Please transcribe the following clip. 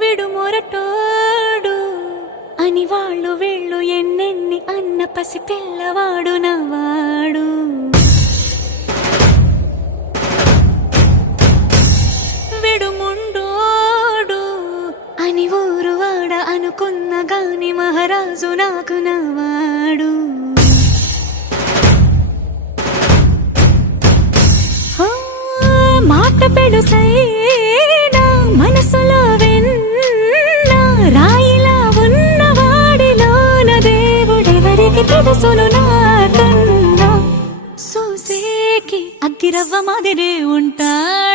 విడు మొరటోడు అని వాళ్ళు వీళ్ళు ఎన్నెన్ని అన్న పసి పిల్లవాడు నవ్వాడు. విడు ముండోడు అని ఊరు వాడ అనుకున్న గాని మహారాజు నాకు నవ్వాడు. మాట పెడుసైనా మనసులో వెన్న రాయిలా ఉన్నవాడిలోన దేవుడెవరికి తెలుసును నాకన్నా. సూసేకి అగ్గిరవ్వ మాదిరే ఉంటాడు.